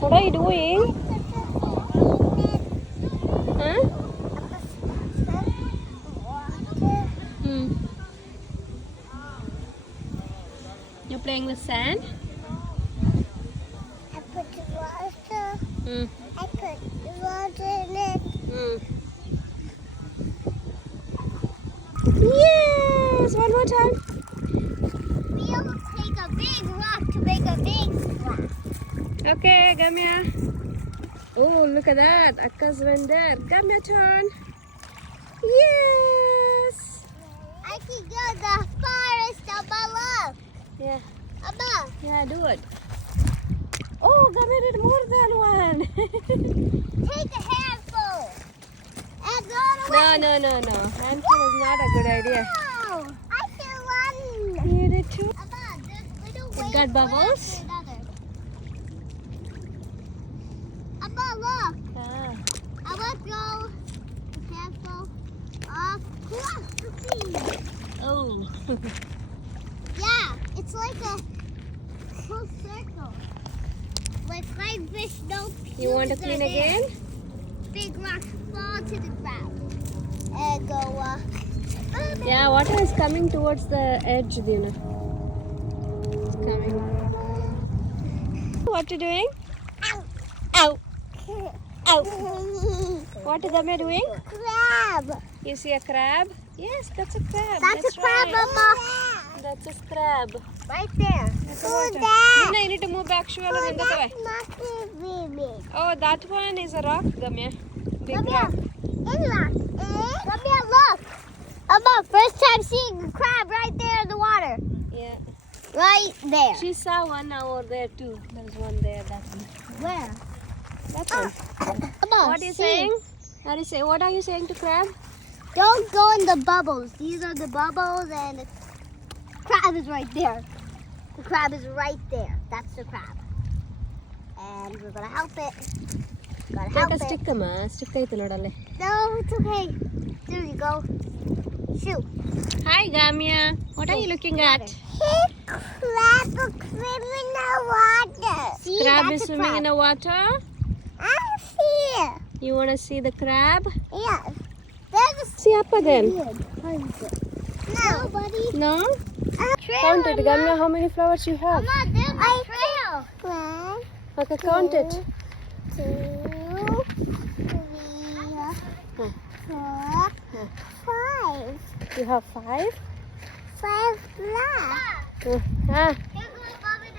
What are you doing? Huh? You're playing with sand? I put the water. I put the water in it. Yes! One more time. We'll take a big rock to make a big splash. Okay, Gamya. Oh, look at that. Akka's went there. Gamya turn. Yes! I can go the forest above. Yeah. Above. Yeah, do it. Oh, Gamya did more than one. Take a handful. And go away. No. Handful is not a good idea. No, I see one. You did too? Above, there's little It waves got one bubbles? after another. Above, look. Ah. I want to go a handful across the sea. Oh. Yeah, it's like a full circle. Like five fish, no You want to pubes are clean there. again? Big rocks fall to the ground and go. Yeah, water is coming towards the edge, Dina. It's coming. What are you doing? Ow. Ow. Ow. Ow. What is Gamya doing? Crab. You see a crab? Yes, that's a crab. That's a crab, right. Mama. That's a crab. Right there. That's a Who's water. that? Dina, you need to move back. Shuala, Oh, Nanda, that's not a baby. oh, that one is a rock, Gamya. Big Come rock. here. In rock. Come here, look. Mama, first time seeing a crab right there in the water. Yeah. Right there. She saw one over there too. There's one there. That one. Where? That one. Mama, What are you see. saying? What are you saying to crab? Don't go in the bubbles. These are the bubbles, and the crab is right there. The crab is right there. That's the crab. And we're gonna help it. Gotta Take help a it. stick, amma. Stick ಐತೆ ನೋಡಲ್ಲೇ. No, it's okay. There you go. Shoot. Hi, Gamya. What are you looking at? Hey, crab swimming in the water. See, Crab that's is a swimming in crab. the water. I'm here. You want to see the crab? Yes. There's a See up then. No, buddy. No? Trail, Count it, Mama. Gamya. How many flowers you have? Mama, there's my trail. One, Okay, count it. 2, 3, 4, 5. You have 5. 5 left. Ah.